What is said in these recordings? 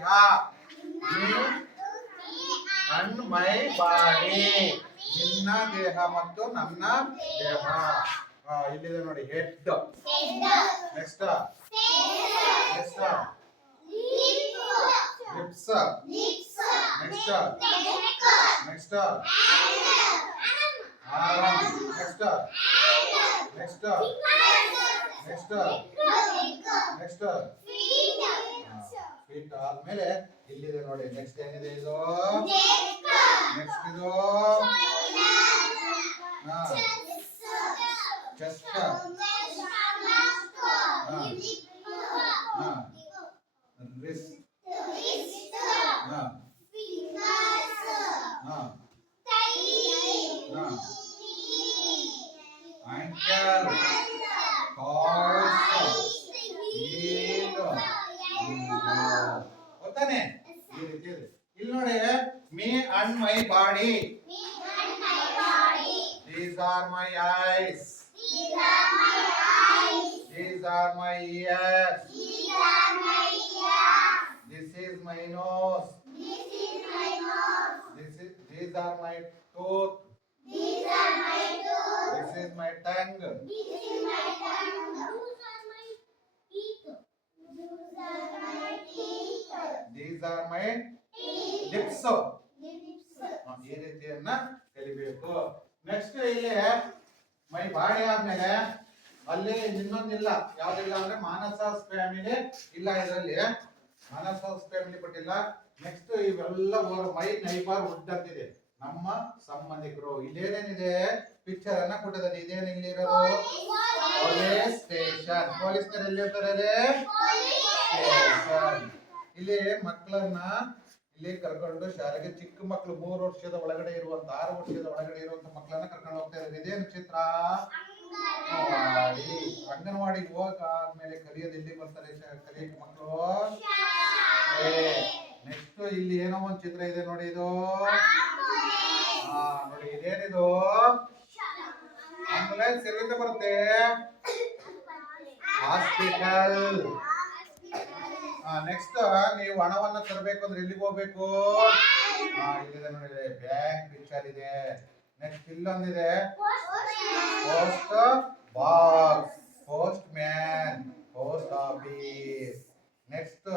Me and my body. ನಿನ್ನ ದೇಹ ಮತ್ತು ನನ್ನ ದೇಹ. ಇಲ್ಲಿದೆ ನೋಡಿ head. Next next lips. Next next arm. Next next next next feet ಆದ್ಮೇಲೆ ಇಲ್ಲಿದೆ ನೋಡಿ ನೆಕ್ಸ್ಟ್ ಏನಿದೆ ಇದು ನೆಕ್ಸ್ಟ್ ಇದು chest wrist ankle, horse, heel. ಗೊತ್ತಾನೆ ಇಲ್ಲಿ ನೋಡಿ me and my body. These are my eyes. These are my ears. This is my nose. These are my tooth. This is my tongue. These are my lips. ಈ ರೀತಿಯನ್ನ ಕಲಿಬೇಕು. Next ಇಲ್ಲಿ my body ಆದ್ಮೇಲೆ ಅಲ್ಲಿ ಇನ್ನೊಂದಿಲ್ಲ, ಯಾವ್ದಿಲ್ಲ ಅಂದ್ರೆ ಮಾನಸ family ಇಲ್ಲ, ಇದರಲ್ಲಿ ಮಾನಸ family ಕೊಟ್ಟಿಲ್ಲ. ನೆಕ್ಸ್ಟ್ ಇವೆಲ್ಲ ಮೈ ನೈಬರ್ ವುಡ್ ಅಂತಿದೆ, ನಮ್ಮ ಸಂಬಂಧಿಕರು. ಇಲ್ಲೇನೇನಿದೆ ಪಿಕ್ಚರ್ ಅನ್ನ ಕೊಟ್ಟಿದ್ದಾರೆ. ಇದೇನು ಇಲ್ಲಿ ಇರೋದು ಪೊಲೀಸ್ ಸ್ಟೇಷನ್. ಪೊಲೀಸ್ನರು ಎಲ್ಲಿ ಇರ್ತಾರೆ? ಸ್ಟೇಷನ್. ಇಲ್ಲಿ ಮಕ್ಕಳನ್ನ ಇಲ್ಲಿ ಕರ್ಕೊಂಡು ಶಾಲೆಗೆ, ಚಿಕ್ಕ ಮಕ್ಕಳು 3 ವರ್ಷದ ಒಳಗಡೆ ಇರುವಂತ 6 ವರ್ಷದ ಒಳಗಡೆ ಇರುವಂತ ಮಕ್ಕಳನ್ನ ಕರ್ಕೊಂಡು ಹೋಗ್ತಾ ಇದ್ದಾರೆ. ಇದೇನು ಚಿತ್ರ? ಅಂಗನವಾಡಿಗೆ ಹೋಗಾದ್ಮೇಲೆ ಕಲಿಯೋದು ಎಲ್ಲಿ ಬರ್ತಾರೆ ಕಲಿಯಕ್ಕೆ ಮಕ್ಕಳು? ನೆಕ್ಸ್ಟ್ ಇಲ್ಲಿ ಏನೋ ಒಂದು ಚಿತ್ರ ಇದೆ ನೋಡಿ, ಇದು ನೋಡಿ ಇದೇನಿದು? ಆಂಬುಲೆನ್ಸ್ ಎಲ್ಲಿಂದ ಬರುತ್ತೆ? ಹಾಸ್ಪಿಟಲ್. ನೆಕ್ಸ್ಟ್ ನೀವು ಹಣವನ್ನ ತರಬೇಕು ಅಂದ್ರೆ ಎಲ್ಲಿಗೆ ಹೋಗ್ಬೇಕು? ಇಲ್ಲಿದೆ ನೋಡಿ, ಬ್ಯಾಂಕ್ ಪಿಕ್ಚರ್ ಇದೆ. ನೆಕ್ಸ್ಟ್ ಇಲ್ಲೊಂದಿದೆ post box, postman, post office. Next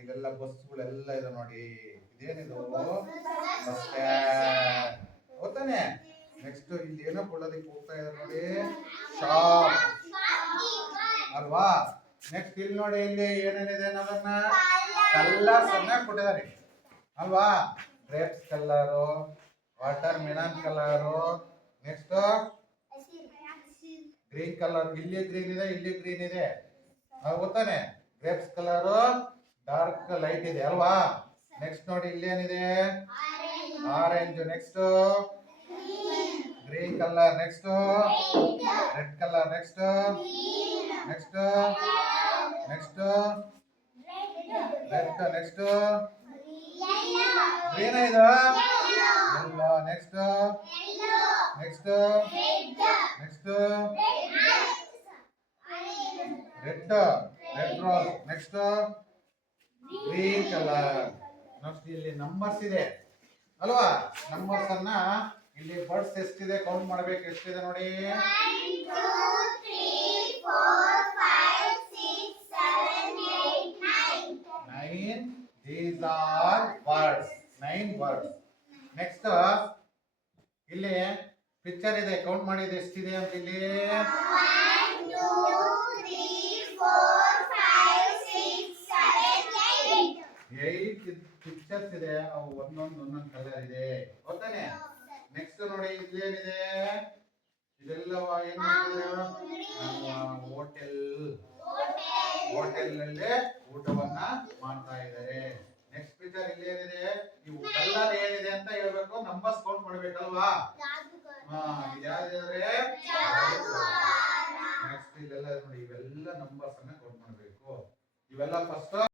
ಇದೆಲ್ಲ ಬಸ್ಗಳೆಲ್ಲ ಇದೆ ನೋಡಿ, ಇದೇನಿದು? Bus stand. ಗೊತ್ತಾನೆ? ನೆಕ್ಸ್ಟ್ ಇಲ್ಲಿ ಏನೋ ಕೊಳ್ಳೋದಕ್ಕೆ ಹೋಗ್ತಾ ಇದೆ ನೋಡಿ, ಶಾಪ್ ಅಲ್ವಾ? ನೆಕ್ಸ್ಟ್ ಇಲ್ಲಿ ನೋಡಿ, ಇಲ್ಲಿ ಏನೇನಿದೆ ಅನ್ನೋದನ್ನ ಕಲರ್ಸ್ ಅನ್ನ ಕೊಟ್ಟಿದ್ದಾರೆ ಅಲ್ವಾ? Grapes colour, watermelon colour, next green colour. ಇಲ್ಲಿ ಗ್ರೀನ್ ಇದೆ, ಇಲ್ಲಿ ಗ್ರೀನ್ ಇದೆ, ಗೊತ್ತಾನೆ? ಗ್ರೇಪ್ಸ್ ಕಲರು ಡಾರ್ಕ್ ಲೈಟ್ ಇದೆ ಅಲ್ವಾ? ನೆಕ್ಸ್ಟ್ ನೋಡಿ ಇಲ್ಲಿ ಏನಿದೆ? Orange. Next green colour. Next red colour. Next next next red. Next green ಇದು yellow. Next next next red red rose. Next green colour. Next ಇಲ್ಲಿ ನಂಬರ್ಸ್ ಇದೆ ಅಲ್ವಾ? ನಂಬರ್ಸ್ ಅನ್ನ ಇಲ್ಲಿ ಬರ್ಡ್ಸ್ ಎಷ್ಟಿದೆ ಕೌಂಟ್ ಮಾಡ್ಬೇಕು. ಎಷ್ಟಿದೆ ನೋಡಿ? 9. These are birds. 9 birds. Next ಇಲ್ಲಿ ಪಿಕ್ಚರ್ ಇದೆ, ಕೌಂಟ್ ಮಾಡಿದೆ ಎಷ್ಟಿದೆ ಅಂತ. ಇಲ್ಲಿ 1 2 3 4 5 6 7 8 ಪಿಕ್ಚರ್ಸ್ ಇದೆ. ಅವು ಒಂದೊಂದು ಕಲರ್ ಇದೆ, ಗೊತ್ತಾನೆ? ನೆಕ್ಸ್ಟ್ ನೋಡಿ ಇಲ್ಲಿ ಏನಿದೆ? ಇದೆಲ್ಲ ಏನು? ಹೋಟೆಲ್ ನಲ್ಲಿ ಊಟವನ್ನ ಮಾಡ್ತಾ ಇದ್ದಾರೆ. ನೆಕ್ಸ್ಟ್ ಪಿಕ್ಚರ್ ಇಲ್ಲಿ ಏನಿದೆ? ಇವು ಕಲರ್ ಏನಿದೆ ಅಂತ ಹೇಳ್ಬೇಕು, ನಂಬರ್ಸ್ ಕೌಂಟ್ ಮಾಡ್ಬೇಕಲ್ವಾ? ಇದಾದ್ರೆ ನೆಕ್ಸ್ಟ್ ಇಲ್ಲೆಲ್ಲ ನೋಡಿ, ಇವೆಲ್ಲ ನಂಬರ್ಸ್ ಅನ್ನ ಕೌಂಟ್ ಮಾಡ್ಬೇಕು. ಇವೆಲ್ಲ ಫಸ್ಟ್